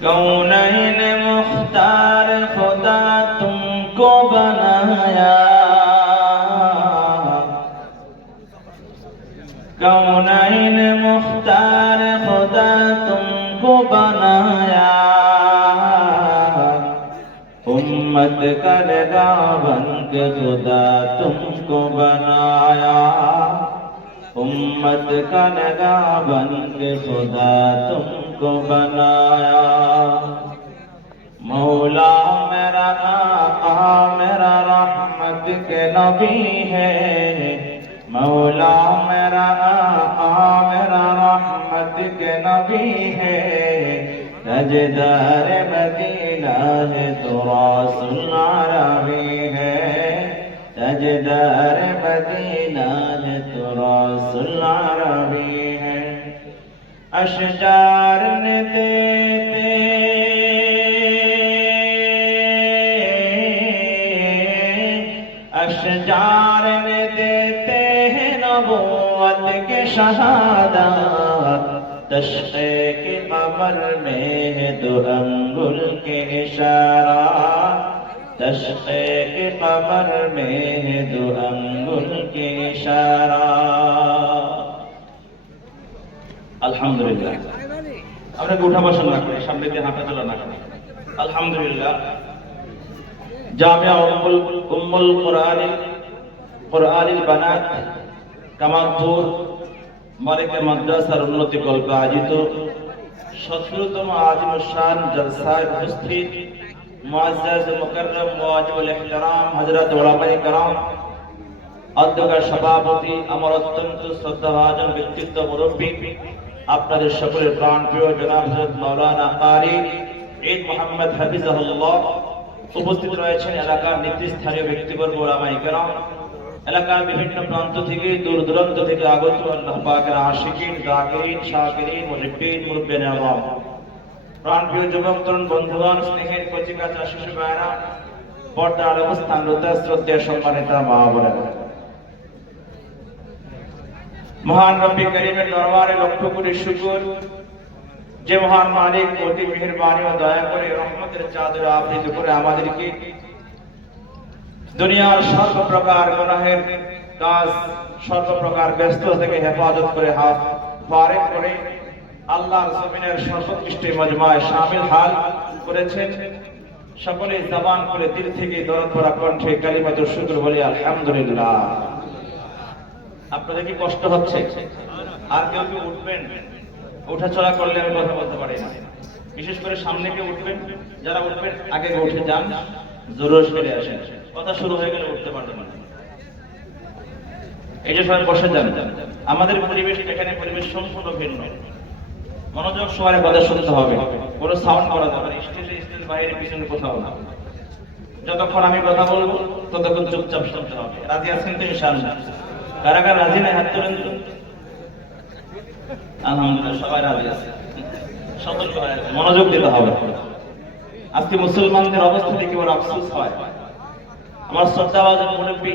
कौनैन मुख्तार खुदा तुमको बनाया, कौनैन मुख्तार खुदा तुमको बनाया, उम्मत करगा बन के खुदा तुमको बनाया, उम्मत करगा बन के खुदा तुमको बनाया। मौला मेरा आका मेरा रहमत के नबी है, मौला मेरा आका मेरा रहमत के नबी है, ताजदार मदीना है तो रसूल अरबी है, ताजदार मदीना है तो रसूल अरबी है। अशजार ने देते अशजार ने देते हैं नबूवत के शहादत, तश्क़े के कमर में है दो अंगुल के इशारा, तश्क़े के कमर में है दो अंगुल के इशारा। अल्हम्दुलिल्लाह আমরা উঠা বসা না করি, সামনে দিয়ে হাঁটা চলা না করি। আলহামদুলিল্লাহ জামিয়া উম্মুল কুরআনিল বানাত কামালপুর মালিকা মাদ্রাসার উন্নতি কল্পে আয়োজিত 17তম আজিমুশ শান জলসায় উপস্থিত মুআজ্জাজ মুকাররম ওয়াজিবুল ইহতিরাম হযরত উলামায়ে কেরাম, অধ্যক্ষ সভাপতি, আমার অত্যন্ত শ্রদ্ধাভাজন ব্যক্তিত্ব মুরব্বী, আপনাদের সকলের প্রাণপ্রিয় জনাব হযরত মাওলানা কারি ঈদ মোহাম্মদ হাফিজাহুল্লাহ, উপস্থিত রয়েছেন এলাকার নেতৃস্থানীয় ব্যক্তিবর্গ, উলামায়ে কেরাম, এলাকার বিভিন্ন প্রান্ত থেকে দূর দূরান্ত থেকে আগত আল্লাহ পাকের আশিকিন, যাকিরিন, শাকিরিন, মুহিব্বিন, মুরব্বিয়ান আওয়াম, প্রাণপ্রিয় যুবক তরুণ বন্ধুগণ, স্নেহের কচিকাঁচা শিশু ভাইয়েরা, পর্দার অবস্থানরত শ্রদ্ধেয় সম্মানিত মা বোনেরা, মহান রব্বি করিমের দরবারে লক্ষ কোটি শুকর, যে মহান মালিক অতি মেহেরবানি ও দয়া করে রহমতের চাদরে আবৃত করে আমাদেরকে দুনিয়ার সর্বপ্রকার গুনাহের কাজ, সর্বপ্রকার ব্যস্ততা থেকে হেফাজত করে হাত ফারেক করে আল্লাহর জমিনের সর্বোৎকৃষ্ট মজমায় শামিল হাল করেছেন। সকলে জবান করে দিল থেকে দরদ ভরা কণ্ঠে কালিমাতুর শুকর বলি আলহামদুলিল্লাহ। আপনাদের কি কষ্ট হচ্ছে? আর কেউ কেউ উঠবেন, ওঠা চলা করলে আমি কথা বলতে পারি না, বিশেষ করে সামনে কেউ উঠবেন, যারা উঠবেন আগে উঠে যান, জোরে সেরে আসেন, কথা শুরু হয়ে গেলে উঠতে পারবেন না। এই যে সবাই বসে যান, আমাদের পরিবেশ এখানে পরিবেশ সম্পূর্ণ ভিন্ন, মনোযোগ সবার কথা শুনতে হবে, কোনো সাউন্ড করা যাবে না, স্টেজ বাইরে পিছনে কোথাও না। যতক্ষণ আমি কথা বলবো ততক্ষণ চুপচাপ শুনতে হবে। রাজি আছেন তো ইনশাআল্লাহ? কারা কারা রাজি না হাত তুলেন তো। আলহামদুলিল্লাহ সবাই রাজি আছে, সতর্ক হয়ে আছে, মনোযোগ দিতে হবে। আজকে মুসলমানদের অবস্থা দেখে বড় আফসোস হয়। আমার শ্রদ্ধাভাজন মুরব্বী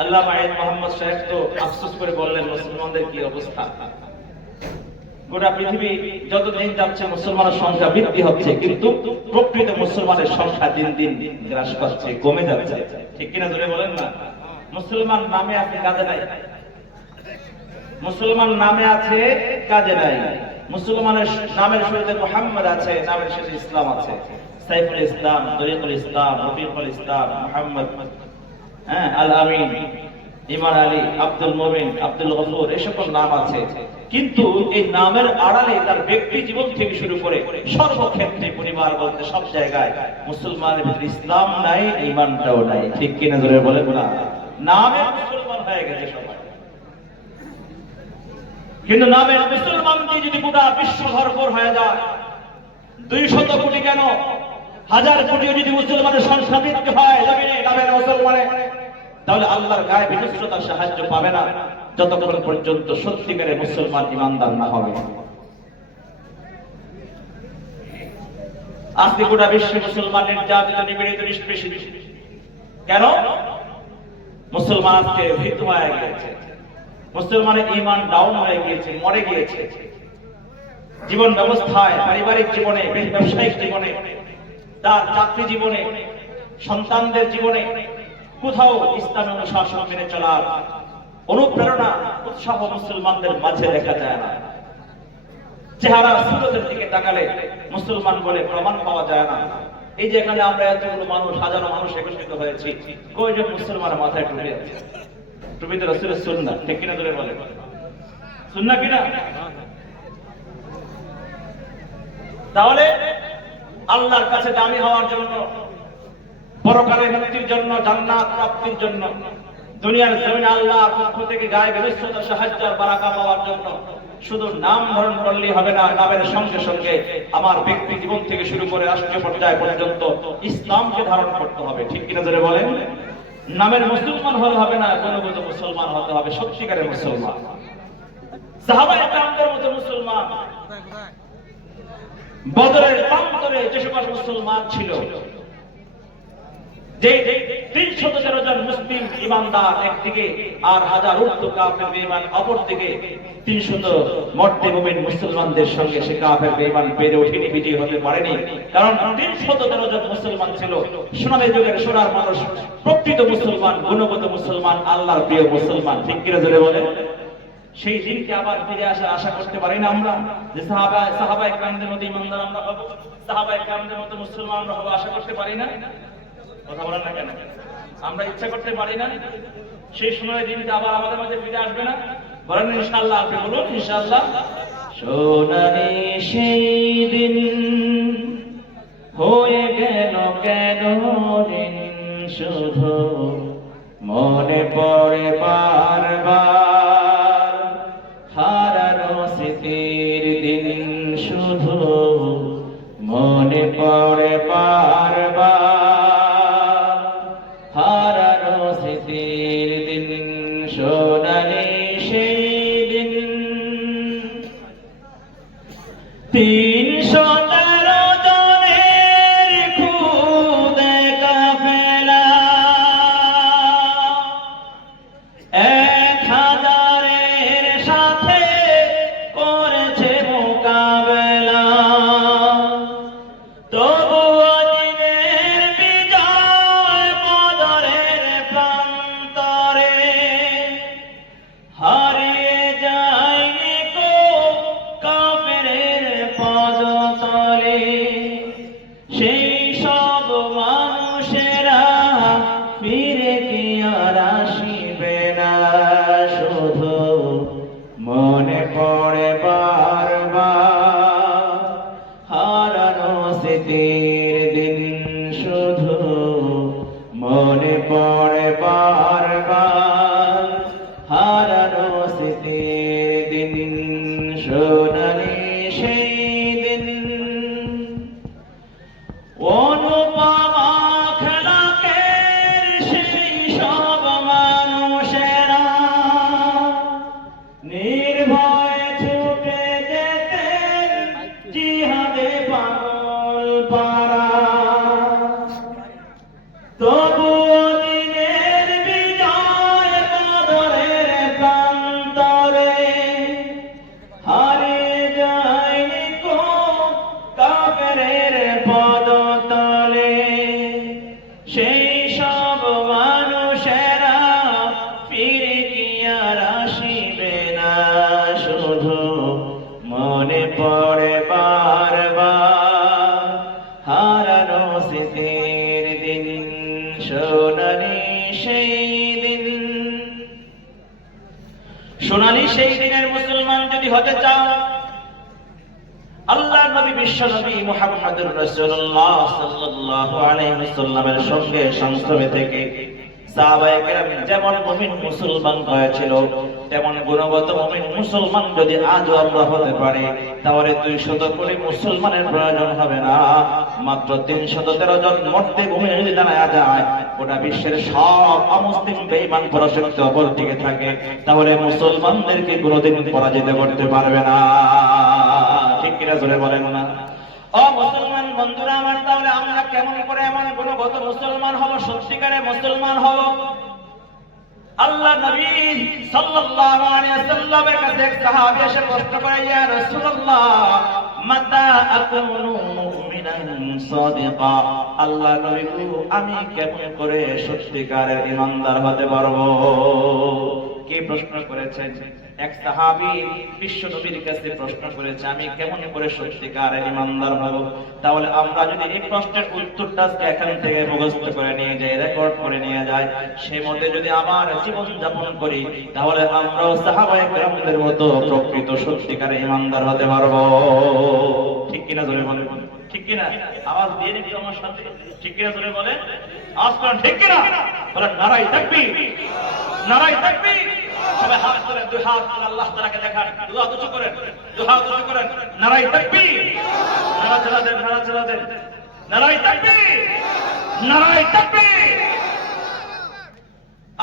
আল্লামা ঈদ মোহাম্মদ সাহেব তো আফসোস করে বললেন মুসলমানদের কি অবস্থা। গোটা পৃথিবী যত দিন যাচ্ছে মুসলমানের সংখ্যা বৃদ্ধি হচ্ছে, কিন্তু প্রকৃত মুসলমানের সংখ্যা দিন দিন হ্রাস পাচ্ছে, কমে যাচ্ছে। ঠিক কিনা জোরে বলেন না? মুসলমান নামে আছে, কাজে নাই। মুসলমান নামে আছে, কাজে নাই। মুসলমানের নামের শুরুতে মুহাম্মদ আছে, নামের শেষে ইসলাম আছে। সাইফুল ইসলাম, তরিকুল ইসলাম, রফিকুল ইসলাম, মুহাম্মদ, আল আমিন, ইমান আলী, আব্দুল মুমিন, আব্দুল গফুর, এই সকল নাম আছে। কিন্তু এই নামের আড়ালে তার ব্যক্তি জীবন থেকে শুরু করে সর্বক্ষেত্রে, পরিবার বলতে সব জায়গায় মুসলমানের ভিতরে ইসলাম নাই, ঈমানটাও নাই। ঠিক কিনা জোরে বলেন না? নামে মুসলমান হয়ে গেছে সবাই, কিন্তু নামের মুসলমানকে যদি গোটা বিশ্ব ভরপুর হয়ে যায়, 200 কোটি কেন 1000 কোটিও যদি মুসলমানের সংখ্যা বৃদ্ধি হয় জমিনে নামের মুসলমানে, তাহলে আল্লাহর গায়ে বিনষ্টতার সাহায্য পাবে না যতক্ষণ পর্যন্ত সত্যিকারের মুসলমান ইমানদার না হবে। আজকে গোটা বিশ্বে মুসলমান নির্যাতিত, নিপীড়িত, নিষ্পেষিত। কেন? মুসলমান আজকে ভীত হয়ে গেছে, মুসলমানের ঈমান ডাউন হয়ে গিয়েছে, মরে গিয়েছে। জীবন ব্যবস্থায়, পারিবারিক জীবনে, ব্যবসায়িক জীবনে, তার চাকরি জীবনে, সন্তানদের জীবনে কোথাও ইসলামী অনুশাসন মেনে চলার অনুপ্রেরণা, উৎসাহ মুসলমানদের মাঝে দেখা যায় না। চেহারা সুরতের দিকে তাকালে মুসলমান বলে প্রমাণ পাওয়া যায় না। এই যে এখানে আমরা এতগুলো মানুষ, হাজারো মানুষ একত্রিত হয়েছি, কয়জন মুসলমানের মাথায় টুপি আছে? টুপি তো রাসূলের সুন্নাহ, ঠিক কিনা ধরে বলে? সুন্নাহ কিনা? তাহলে আল্লাহর কাছে দামি হওয়ার জন্য, পরকালে মুক্তির জন্য, জান্নাত প্রাপ্তির জন্য, দুনিয়ার জমিনে আল্লাহর পক্ষ থেকে গায়ে বিশ্বতা সাহায্য আর বারাকা পাওয়ার জন্য শুধু নাম ধারণ করলেই হবে না, নামের সঙ্গে সঙ্গে আমার ব্যক্তি জীবন থেকে শুরু করে রাষ্ট্রীয় পর্যায় পর্যন্ত ইসলামকে ধারণ করতে হবে, ঠিক কিনা ধরে বলেন? নামের মুসলমান হলে হবে না, গুণগত মুসলমান হতে হবে, সত্যিকারের মুসলমান। সাহাবায়ে কেরামদের মতো মুসলমান, বদরের প্রান্তরে যে সকল মুসলমান ছিল, যে 313 জন মুসলিম ইমানদার একদিকে আর হাজার উর্দু কাফের বেঈমান অপরদিকে, 300 মর্দে মুমিন মুসলমানদের সঙ্গে সে কাফের বেঈমান পেরে ওঠেনি, বিজয়ী হতে পারেনি। কারণ 313 জন মুসলমান ছিল সোনালী যুগের সোনার মানুষ, প্রকৃত মুসলমান, গুণগত মুসলমান, আল্লাহর প্রিয় মুসলমান, ঠিক কিনা জোরে বলেন? সেই দিনকে আবার ফিরে আসার আশা করতে পারি না আমরা? যে সাহাবায়ে কেরামদের মতো ইমানদার আমরা হব, সাহাবায়ে কেরামদের মতো মুসলমান আমরা হব, আশা করতে পারি না? কথা বলেন না কেন? আমরা ইচ্ছা করতে পারি না? সেই সময় দিনটা আবার আমাদের মাঝে ফিরে আসবে না? বলেন ইনশাআল্লাহ। আপনি বলুন ইনশাআল্লাহ। সোনালি সেই দিন হয়ে গেল কেন দিন, শুধু মনে পড়ে বারবার হারানো স্মৃতির দিন, শুধু মনে পড়ে বারবার হারানো স্মৃতির দিন, সোনালি সেই দিন। 313 জনের খুদে কাফেলা, 1000-এর সাথে করেছে মোকাবেলা, তবুও দিনের বিজয় বদরের প্রান্তরে হারিয়ে যায়নি কো কাফেরের পদতলে। সেই সব মানুষেরা ফিরে কি আর আসিবে না, শুধু মনে পড়ে বারবার হারানো স্মৃতির দিন, শুধু মনে পড়ে বারবার হারানো স্মৃতির দিন, সোনালি সেই দিন। অনুপমা খেলাকের সেই সব মানুষেরা নির্ভয়ে ছুটে যেতেন জিহাদে পাগল পারা, তবুও দিনের বিজয় বদরের প্রান্তরে হারিয়ে যায়নি কো কাফেরের পদতলে। সেই সব মানুষেরা ফিরে কি আর আসিবে না, শুধু মনে পড়ে বারবার হারানো স্মৃতির দিন, সোনালি সেই দিন। সোনালি সেই দিনের মুসলমান যদি হতে চাও, আল্লাহর নবী বিশ্ব নবী মুহাম্মদুর রাসূলুল্লাহ সাল্লাল্লাহু আলাইহি ওয়াসাল্লামের সঙ্গে সংস্রবে থেকে সাহাবায়ে কেরাম যেমন মুমিন মুসলমান হয়েছিল, তেমন গুণগত মুমিন মুসলমান যদি আজও আমরা হতে পারি, তাহলে 200 কোটি মুসলমানের প্রয়োজন হবে না। মাত্র 313 জন মর্দে মুমিন যদি জানা যায়, গোটা বিশ্বের সব অমুসলিম বেঈমান পরাশক্তি অপর দিকে থাকে, তাহলে মুসলমানদেরকে কোনোদিন পরাজিত করতে পারবে না, ঠিক কিনা জোরে বলেন না? ও মুসলমান বন্ধুরা আমার, তাহলে আমরা কেমন করে এমন গুণগত মুসলমান হব, সত্যিকারের মুসলমান হব? আল্লাহ নবী সাল্লাল্লাহু আলাইহি ওয়াসাল্লামের কাছে এক সাহাবী এসে প্রশ্ন করে, ইয়া রাসূলুল্লাহ, মাতা আকুনু মুমিনান সাদিকা, আল্লাহ নবী গো আমি কেমন করে সত্যিকারের ঈমানদার হতে পারবো? কে প্রশ্ন করেছেন? এক সাহাবী বিশ্ব নবীর কাছে প্রশ্ন করেছে, আমি কেমন করে সত্যিকারের ঈমানদার হব? তাহলে আমরা যদি এই প্রশ্নের উত্তরটা এখান থেকে মুখস্থ করে নিয়ে যাই, রেকর্ড করে নিয়ে যাই, সেই মতে যদি আমার জীবন যাপন করি, তাহলে আমরাও সাহাবায়ে কেরামদের মতো প্রকৃত সত্যিকারের ঈমানদার হতে পারবো। ঠিক কিনা জোরে বলেন, ঠিক কিনা? আওয়াজ দিয়ে নিন আমার সাথে, ঠিক কিনা জোরে বলেন, আওয়াজ করেন, ঠিক কিনা বলেন। নারায়ে তাকবীর, নারায়ে তাকবীর। সবাই হাত তুলে, দুই হাত তুলে আল্লাহ তাআলাকে দেখান, দুই হাত উঁচু করেন, দুই হাত উঁচু করেন। নারায়ে তাকবীর, নারা চালা দেন, নারা চালা দেন। নারায়ে তাকবীর, নারায়ে তাকবীর।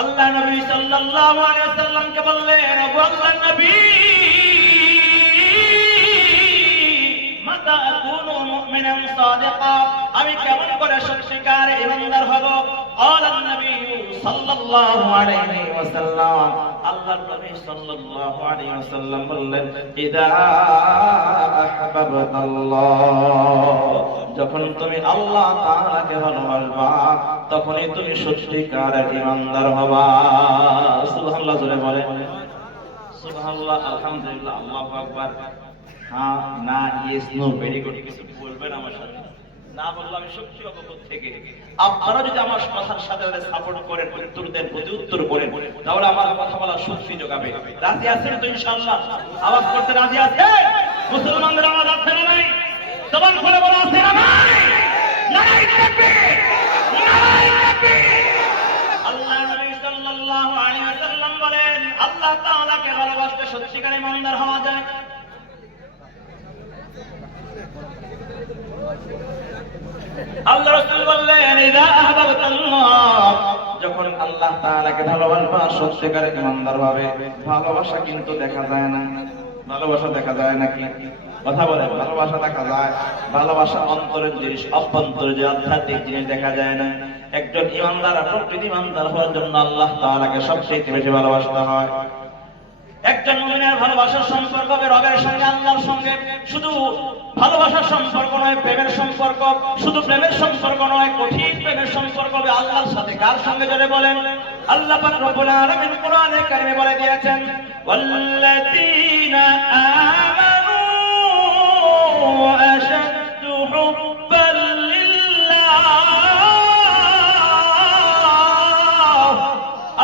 আল্লাহ নবী সাল্লাল্লাহু আলাইহি ওয়াসাল্লামকে বললেন, আবু আল্লাহর নবী মাতা আকুনু মুমিনান সাদিকা, আমি কেমন করে সত্যিকারের ঈমানদার হব? ক্বালান নবী সাল্লাল্লাহু আলাইহি ওয়াসাল্লাম, আল্লাহর নবী সাল্লাল্লাহু আলাইহি ওয়াসাল্লাম বললেন, ইযা আহবাবতাল্লাহ, যখন তুমি আল্লাহ তাআলাকে ভালোবাসবা তখনই তুমি সত্যিকারের ঈমানদার হবা। সুবহানাল্লাহ জোরে বলেন, সুবহানাল্লাহ, আলহামদুলিল্লাহ, আল্লাহু আকবার। হ্যাঁ, না, ইয়েস, নো, ভেরি গুড, কিছু বলবেন আমার সাথে? না বললে আমি শক্তি পাবো থেকে। আপনারা যদি আমার কথার সাথে সাপোর্ট করেন, উত্তর দেন, প্রতিউত্তর করেন, তাহলে আমার কথা বলার শক্তি যোগাবে। রাজি আছেন তো ইনশাআল্লাহ? আওয়াজ করতে রাজি আছেন? মুসলমানদের আওয়াজ আছে না নাই? জবান খুলে বলা আছে না নাই? নারায়ে তাকবীর, নারায়ে তাকবীর। আল্লাহ নবী সাল্লাল্লাহু আলাইহি ওয়াসাল্লাম বলেন, আল্লাহ তাআলাকে ভালোবাসলে সত্যিকারের ঈমানদার হওয়া যায়। আল্লাহ রাসূল বললেন, ইযা আহবাবতাল্লাহ, যখন আল্লাহ তাআলাকে ভালোবাসবা সত্যিকারের ঈমানদার হবে। ভালোবাসা কিন্তু দেখা যায় না। ভালোবাসা দেখা যায় নাকি? কথা বলেন, ভালোবাসা দেখা যায়? ভালোবাসা অন্তরের জিনিস, অভ্যন্তরের যে আধ্যাত্মিক জিনিস দেখা যায় না। একজন ঈমানদার, প্রকৃত ঈমানদার হওয়ার জন্য আল্লাহ তাআলাকে সবচেয়ে বেশি ভালোবাসতে হয়। একজন মুমিনের ভালোবাসার সম্পর্ক হবে রবের সঙ্গে, আল্লাহর সঙ্গে। শুধু ভালোবাসার সম্পর্ক নয়, প্রেমের সম্পর্ক। শুধু প্রেমের সম্পর্ক নয়, কঠিন প্রেমের সম্পর্ক হবে আল্লাহর সাথে। কার সঙ্গে জোরে বলেন? আল্লাহ পাক রব্বুল আলামিন কোরআনে কারিমে বলে দিয়েছেন, ওয়াল্লাযীনা আমানু আশাদ্দু হুব্বান লিল্লাহ।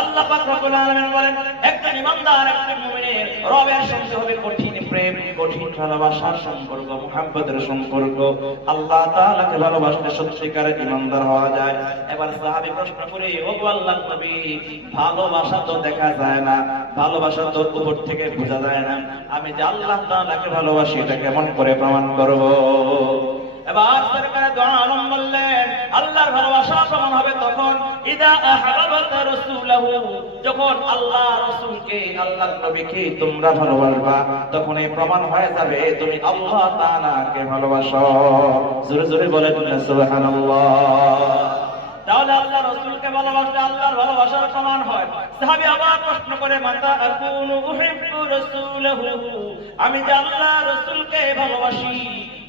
আল্লাহ পাক রব্বুল আলামিন বলেন, একজন ঈমানদার, একজন মুমিনের রবের সঙ্গে হবে কঠিন প্রেম, কঠিন ভালোবাসার সম্পর্ক, মুহাব্বতের সম্পর্ক। আল্লাহ তাআলাকে ভালোবাসলে সত্যিকারের ঈমানদার হওয়া যায়। এবার সাহাবী প্রশ্ন করে, ওগো আল্লাহর নবী, ভালোবাসা তো দেখা যায় না, ভালোবাসা তো উপর থেকে বোঝা যায় না, আমি যে আল্লাহ তাআলাকে ভালোবাসি এটা কেমন করে প্রমাণ করব? এবার সরকার দোয়া আরম্ভ করলেন, আল্লাহর ভালোবাসা প্রমাণ হবে তখন, ইদা আহবাবতা রাসূলহু, যখন আল্লাহ রাসূলকে, আল্লাহর নবীকে তোমরা ভালোবাসবা, তখন এই প্রমাণ হয়ে যাবে তুমি আল্লাহ তাআলাকে ভালোবাসো। জোরে জোরে বলেন সুবহানাল্লাহ। তাহলে আল্লাহ রাসূলকে ভালোবাসলে আল্লাহর ভালোবাসার প্রমাণ হয়। সাহাবী আবার প্রশ্ন করে, মাতা আকুনু উহিব্বু রাসূলহু, আমি যে আল্লাহ রাসূলকে ভালোবাসি,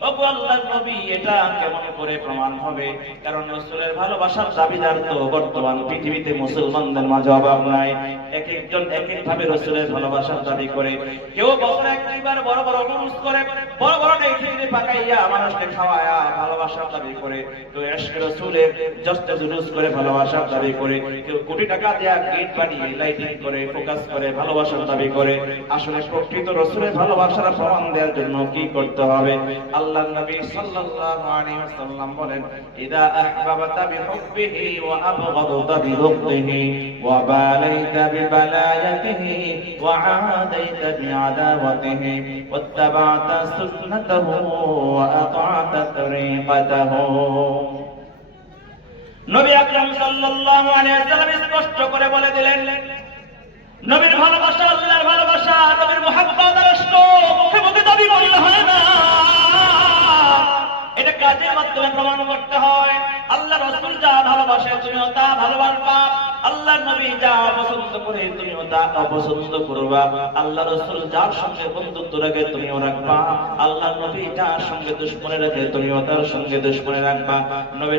ওগো আল্লাহর নবী, এটা কেমন করে প্রমাণ হবে? কারণ রাসূলের ভালোবাসার দাবিদার তো বর্তমান পৃথিবীতে মুসলমানদের মাঝে অভাব নাই। এক একজন এক এক ভাবে রাসূলের ভালোবাসার দাবি করে। কেউ বছরে এক দুইবার বড় বড় উরুস করে, বড় বড় নেকি পাকাইয়া মানুষকে খাওয়ায়া ভালোবাসার দাবি করে। কেউ ইশকে রাসূলের জশ্নে জুলুস করে ভালোবাসার দাবি করে। কেউ কোটি টাকা দেয়া গেট বানিয়ে লাইটিং করে, ফোকাস করে ভালোবাসার দাবি করে। আসলে প্রকৃত রাসূলের ভালোবাসার প্রমাণ দেওয়ার জন্য কি করতে হবে? আল্লাহর নবী সাল্লাল্লাহু আলাইহি ওয়াসাল্লাম বলেন, ইদা আহবাবতা বিহুব্বিহি ওয়া আবগাদতা বিবুগদিহি ওয়া বালাইতা বিবালায়াতিহি ওয়া আদাইতা বিআদাওয়াতিহি ওয়াত্তাবা'তা সুন্নাতাহু ওয়া আতা'তা তরিকাতাহু। নবী আকরাম সাল্লাল্লাহু আলাইহি ওয়াসাল্লাম স্পষ্ট করে বলে দিলেন, নবীর ভালোবাসা, আল্লাহর ভালোবাসা, নবীর মুহাব্বত আর ইশক মুখে মুখে দাবি করলে হয় না, এটা কাজের মাধ্যমে প্রমাণ করতে হয়। আল্লাহ রাসূল যা ভালোবাসে তুমিও তা ভালোবাসবা। আল্লাহ আল্লাহ নবী যা পছন্দ করে তুমিও তা অপছন্দ করবা, আল্লাহ রাসূল যার সঙ্গে বন্ধুত্ব রাখে তুমিও রাখবা, আল্লাহ নবী যার সঙ্গে দুশমনি রাখে তুমিও তার সঙ্গে দুশমনি রাখবা। নবী